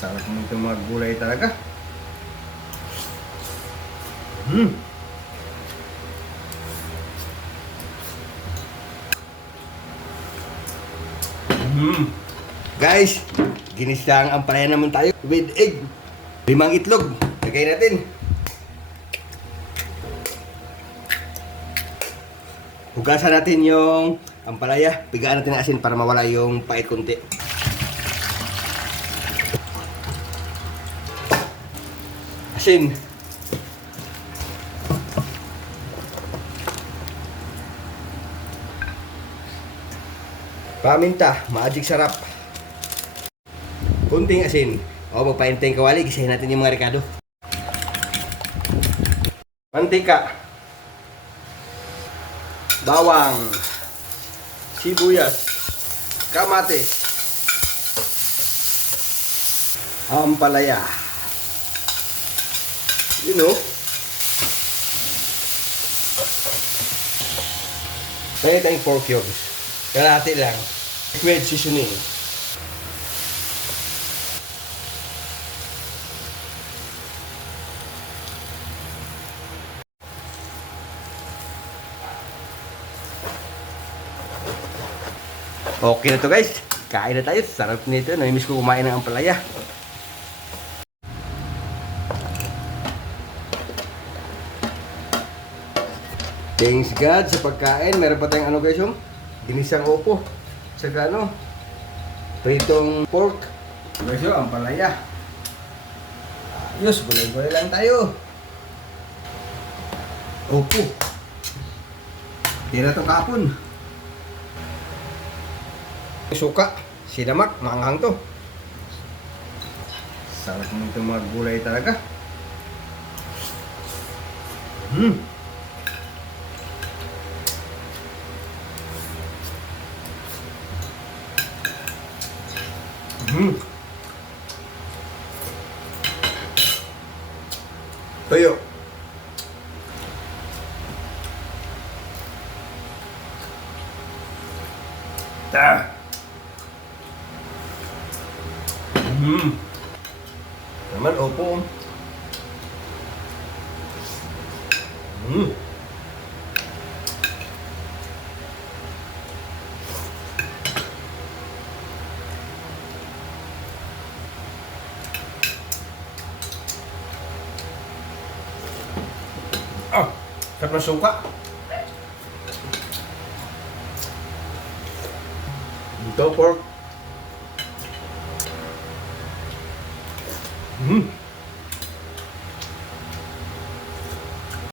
Sarap nito mga gulay talaga. Hmm. Guys, ginisang ang palaya naman tayo with egg. 5 itlog. Lagay natin. Hugasan natin yung ampalaya. Pigaan natin ng asin para mawala yung pait konti. Asin. Paminta, magic sarap. Kunting asin. O, magpaintay kawali, gisahin natin yung mga rekado. Mantika. Bawang. Sibuyas. Kamatis. Ampalaya. You know. Kaya tayong pork cubes. Kalahati lang. Liquid seasoning. Okay na to guys. Kain na tayo. Sarap nito. Namimiss ko kumain ng ampalaya. Thanks God sa pagkain. Meron pa tayong ano guys yung ginisang opo. Saka ano, pritong pork. Guys yung ampalaya. Ayos, gulay-gulay lang tayo. Opo. Tira itong kapon. Suka, sinamak, maanghang to. Sarap nito mga gulay talaga. Toyo. Naman opo. Ah, sarap ng suka. Ito pork.